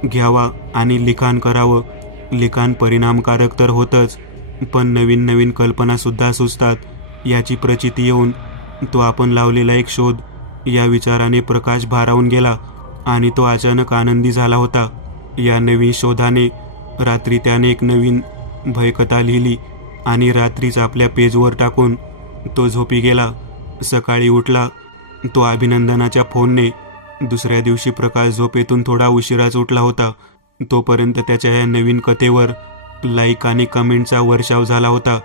घ्यावा आणि लिखाण करावं. लिखाण परिणामकारक तर होतंच, पण नवीन नवीन कल्पनासुद्धा सुचतात याची प्रचिती येऊन तो आपण लावलेला एक शोध या विचाराने प्रकाश भारावून गेला आणि तो अचानक आनंदी झाला होता. या नवीन शोधाने रात्री त्याने एक नवीन भयकथा लिहिली आणि रात्रीच आपल्या पेजवर टाकून तो झोपी गेला. सकाळी उठला तो अभिनंदनाच्या फोनने. दुसऱ्या दिवशी प्रकाश झोपेतून थोडा उशिराच उठला होता. तोपर्यंत त्याच्या या नवीन कथेवर लाईक आणि कमेंटचा वर्षाव झाला होता.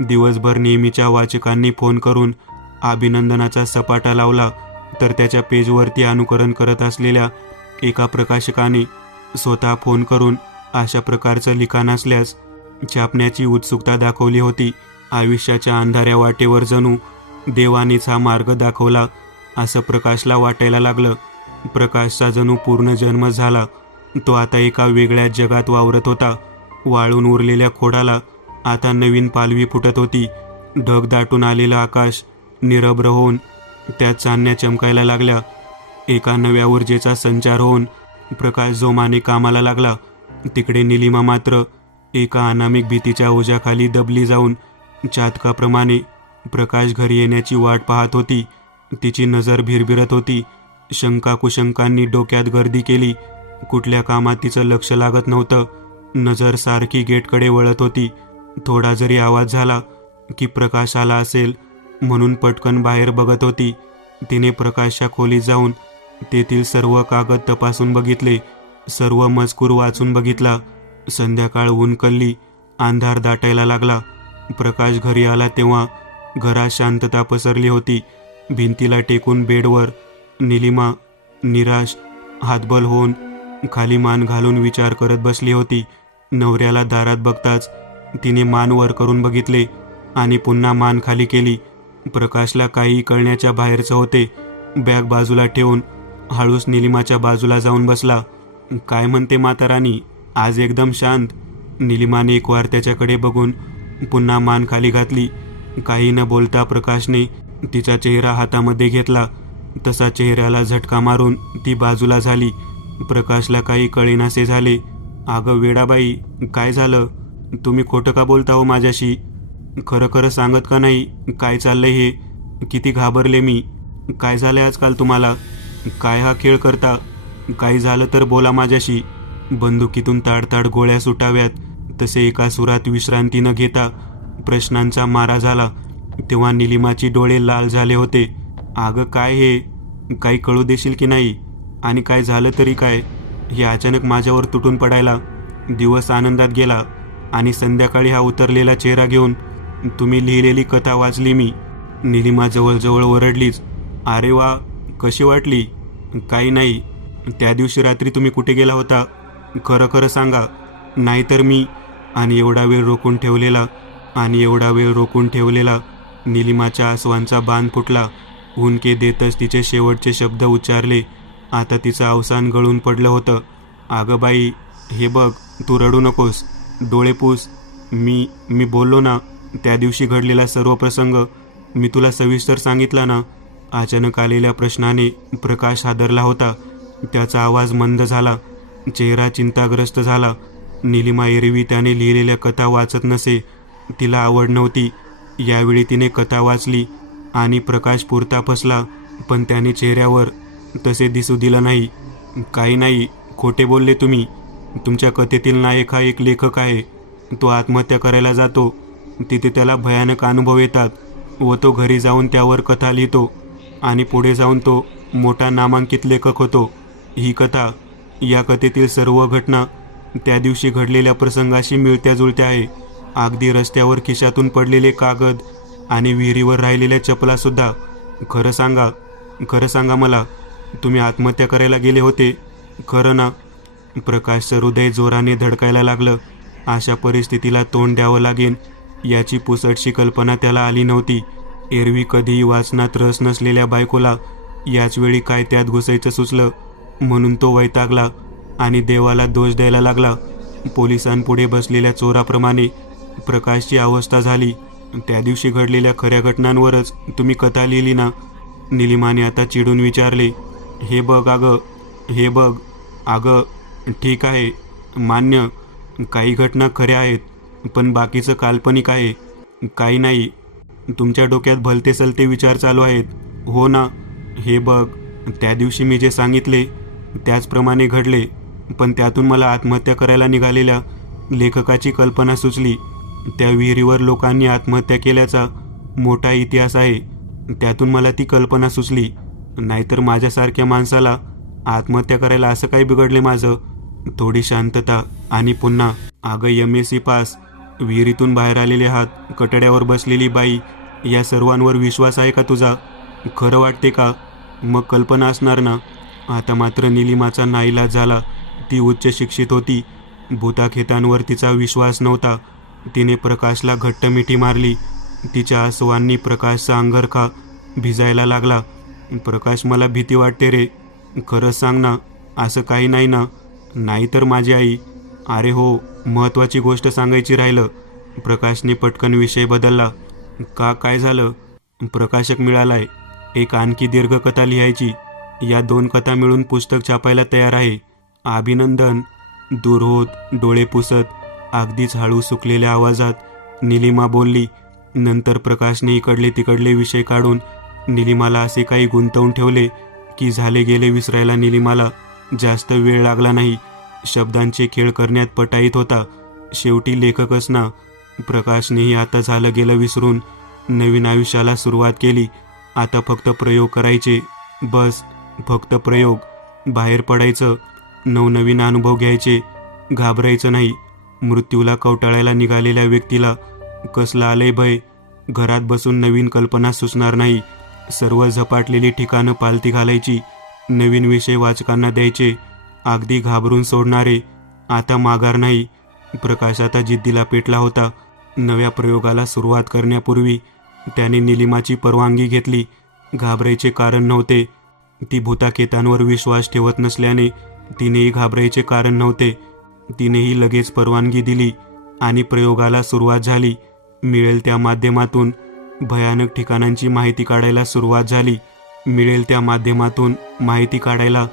दिवसभर नेहमीच्या वाचकांनी फोन करून अभिनंदनाचा सपाटा लावला, तर त्याच्या पेजवरती अनुकरण करत असलेल्या एका प्रकाशकाने स्वतः फोन करून अशा प्रकारचं लिखाण असल्यास छापण्याची उत्सुकता दाखवली होती. आयुष्याच्या अंधाऱ्या वाटेवर जणू देवानेच हा मार्ग दाखवला असं प्रकाशला वाटायला लागलं. प्रकाशचा जणू पूर्ण जन्म झाला. तो आता एका वेगळ्याच जगात वावरत होता. वाळून उरलेल्या खोडाला आता नवीन पालवी फुटत होती. ढग दाटून आलेलं आकाश निरभ्र होऊन त्यात चांदण्या चमकायला लागल्या. एका नव्या ऊर्जेचा संचार होऊन प्रकाश जोमाने कामाला लागला. तिकडे निलिमा मात्र एका अनामिक भीतीच्या ओझ्याखाली दबली जाऊन चातकाप्रमाणे प्रकाश घरी येण्याची वाट पाहत होती. तिची नजर भिरभिरत होती. शंका कुशंकांनी डोक्यात गर्दी केली. कुठल्या कामात तिचं लक्ष लागत नव्हतं. नजर सारखी गेटकडे वळत होती. थोडा जरी आवाज झाला की प्रकाश आला असेल म्हणून पटकन बाहेर बघत होती. तिने प्रकाशच्या खोलीत जाऊन तेथील सर्व कागद तपासून बघितले. सर्व मजकूर वाचून बघितला. संध्याकाळ ऊन कलली. अंधार दाटायला लागला. प्रकाश घरी आला तेव्हा घरात शांतता पसरली होती. भिंतीला टेकून बेडवर निलिमा निराश हातबल होऊन खाली मान घालून विचार करत बसली होती. नवऱ्याला दारात बघताच तिने मान वर करून बघितले आणि पुन्हा मान खाली केली. प्रकाशला काही कळण्याच्या बाहेरचं होते. बॅग बाजूला ठेवून हळूच निलिमाच्या बाजूला जाऊन बसला. काय म्हणते म्हातारानी, आज एकदम शांत. निलिमाने एक वार त्याच्याकडे बघून पुन्हा मान खाली घातली. काही न बोलता प्रकाशने तिचा चेहरा हातामध्ये घेतला. तसा चेहऱ्याला झटका मारून ती बाजूला झाली. प्रकाशला काही कळेनासे झाले. अगं वेडाबाई, काय झालं? तुम्ही खोटं का बोलता हो माझ्याशी? खरं खरं सांगत का नाही? काय चाललंय हे? किती घाबरले मी. काय झालंय आजकाल तुम्हाला? काय हा खेळ करता? काही झालं तर बोला माझ्याशी. बंदुकीतून ताडताड गोळ्या सुटाव्यात तसे एका सुरात विश्रांती न घेता प्रश्नांचा मारा झाला. तेव्हा निलिमाची डोळे लाल झाले होते. अगं काय हे? काही कळू देशील की नाही? आणि काय झालं तरी काय? हे अचानक माझ्यावर तुटून पडायला. दिवस आनंदात गेला आणि संध्याकाळी हा उतरलेला चेहरा घेऊन तुम्ही लिहिलेली कथा वाचली मी. निलिमा जवळजवळ ओरडलीच. अरे वा, कशी वाटली? काही नाही. त्या दिवशी रात्री तुम्ही कुठे गेला होता? खरं खरं सांगा, नाहीतर मी. आणि एवढा वेळ रोखून ठेवलेला निलिमाच्या आसवांचा बांध फुटला. हुंदके देतच तिचे शेवटचे शब्द उच्चारले. आता तिचं अवसान गळून पडलं होतं. अगं बाई, हे बघ, तू रडू नकोस. डोळे पुस. मी बोललो ना, त्या दिवशी घडलेला सर्व प्रसंग मी तुला सविस्तर सांगितला ना. अचानक आलेल्या प्रश्नाने प्रकाश हादरला होता. त्याचा आवाज मंद झाला. चेहरा चिंताग्रस्त झाला. निलिमा एरवी त्याने लिहिलेल्या कथा वाचत नसे. तिला आवड नव्हती. यावेळी तिने कथा वाचली आणि प्रकाश पुरता फसला. पण त्याने चेहऱ्यावर तसे दिसू दिलं नाही. काही नाही, खोटे बोलले तुम्ही. तुमच्या कथेतील नायक हा एक लेखक आहे. तो आत्महत्या करायला जातो. तिथे त्याला भयानक अनुभव येतात व तो घरी जाऊन त्यावर कथा लिहितो आणि पुढे जाऊन तो मोठा नामांकित लेखक होतो. ही कथा, या कथेतील सर्व घटना त्या दिवशी घडलेल्या प्रसंगाशी मिळत्या जुळत्या आहे. अगदी रस्त्यावर खिशातून पडलेले कागद आणि विहिरीवर राहिलेल्या चपलासुद्धा. खरं सांगा मला, तुम्ही आत्महत्या करायला गेले होते, खरं ना? प्रकाशचं हृदय जोराने धडकायला लागलं. अशा परिस्थितीला तोंड द्यावं लागेल याची पुसटशी कल्पना त्याला आली नव्हती. एरवी कधीही वाचनात रस नसलेल्या बायकोला याच वेळी काय त्यात घुसायचं सुचलं. म्हणून तो वैतागला आणि देवाला दोष द्यायला लागला. पोलिसांपुढे बसलेल्या चोराप्रमाणे प्रकाशची अवस्था झाली. त्या दिवशी घडलेल्या खऱ्या घटनांवरच तुम्ही कथा लिहिली ना? निलिमाने आता चिडून विचारले. हे बघ अगं, ठीक आहे, मान्य, काही घटना खऱ्या आहेत, पण बाकीचं काल्पनिक आहे. काही नाही, तुमच्या डोक्यात भलते सलते विचार चालू आहेत, हो ना? हे बघ, त्या दिवशी मी जे सांगितले त्याचप्रमाणे घडले, पण त्यातून मला आत्महत्या करायला निघालेल्या लेखकाची कल्पना सुचली. त्या विहिरीवर लोकांनी आत्महत्या केल्याचा मोठा इतिहास आहे. त्यातून मला ती कल्पना सुचली. नाहीतर माझ्यासारख्या माणसाला आत्महत्या करायला असं काय बिघडले माझं? थोडी शांतता आणि पुन्हा. अगं MSc पास, विहिरीतून बाहेर आलेले हात, कटड्यावर बसलेली बाई, या सर्वांवर विश्वास आहे का तुझा? खरं वाटते का? मग कल्पना असणार ना? आता मात्र निलिमाचा नाईलाज झाला. ती उच्च शिक्षित होती. भूताखेतांवर तिचा विश्वास नव्हता. तिने प्रकाशला घट्ट मिठी मारली. तिच्या आसवांनी प्रकाशचा अंगरखा भिजायला लागला. प्रकाश, मला भीती वाटते रे. खरंच सांग ना, असं काही नाही ना? नाहीतर माझी आई. अरे हो, महत्त्वाची गोष्ट सांगायची राहिलं. प्रकाशने पटकन विषय बदलला. का, काय झालं? प्रकाशक मिळालाय. एक आणखी दीर्घ कथा लिहायची. या 2 कथा मिळून पुस्तक छापायला तयार आहे. अभिनंदन. दूर होत, डोळे पुसत, अगदीच हळू सुकलेल्या आवाजात निलिमा बोलली. नंतर प्रकाशने इकडले तिकडले विषय काढून निलिमाला असे काही गुंतवून ठेवले की झाले गेले विसरायला निलिमाला जास्त वेळ लागला नाही. शब्दांचे खेळ करण्यात पटाईत होता. शेवटी लेखकच ना. प्रकाशनेही आता झालं गेलं विसरून नवीन आयुष्याला सुरुवात केली. आता फक्त प्रयोग करायचे. बस, फक्त प्रयोग. बाहेर पडायचं, नवनवीन अनुभव घ्यायचे. घाबरायचं नाही. मृत्यूला कवटाळायला निघालेल्या व्यक्तीला कसलं आलंय भय? घरात बसून नवीन कल्पना सुचणार नाही. सर्व झपाटलेली ठिकाणं पालथी घालायची. नवीन विषय वाचकांना द्यायचे. अगदी घाबरून सोडणारे. आता माघार नाही. प्रकाश आता जिद्दीला पेटला होता. नव्या प्रयोगाला सुरुवात करण्यापूर्वी त्याने निलिमाची परवानगी घेतली. घाबरायचे कारण नव्हते. ती भूताकेतांवर विश्वास ठेवत नसल्याने तिनेही घाबरायचे कारण नव्हते. तिनेही लगेच परवानगी दिली आणि प्रयोगाला सुरुवात झाली. मिळेल त्या माध्यमातून भयानक ठिकाणांची माहिती काढायला सुरुवात झाली. मिळेल त्या माध्यमातून माहिती काढायला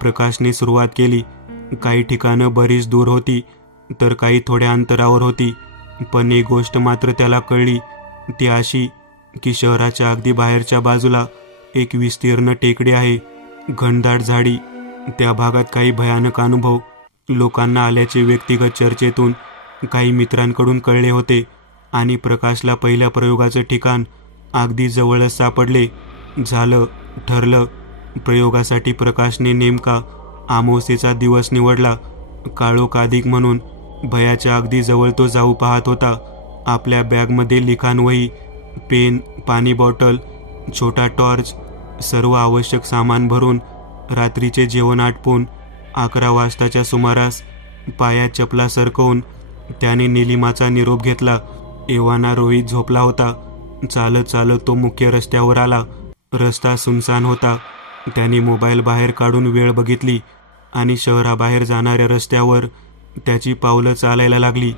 प्रकाशने सुरुवात केली. काही ठिकाणं बरीच दूर होती, तर काही थोड्या अंतरावर होती. पण एक गोष्ट मात्र त्याला कळली, ती अशी की शहराच्या अगदी बाहेरच्या बाजूला एक विस्तीर्ण टेकडी आहे. घनदाट झाडी. त्या भागात काही भयानक अनुभव लोकांना आल्याचे व्यक्तिगत चर्चेतून, काही मित्रांकडून कळले होते. आणि प्रकाशला पहिल्या प्रयोगाचं ठिकाण अगदी जवळच सापडले. झालं, ठरलं. प्रयोगासाठी प्रकाशने नेमका अमावस्येचा दिवस निवडला. काळोख अधिक म्हणून भयाच्या अगदी जवळ तो जाऊ पाहत होता. आपल्या बॅगमध्ये लिखाणवही, पेन, पाणी बॉटल, छोटा टॉर्च, सर्व आवश्यक सामान भरून रात्रीचे जेवण आटपून 11 वाजताच्या सुमारास पायात चपला सरकवून त्याने निलिमाचा निरोप घेतला. एव्हाना रोहित झोपला होता. चालत चालत तो मुख्य रस्त्यावर आला. रस्ता सुनसान होता. त्याने मोबाईल बाहेर काढून वेळ बघितली आणि शहराबाहेर जाणाऱ्या रस्त्यावर त्याची पावलं चालायला लागली.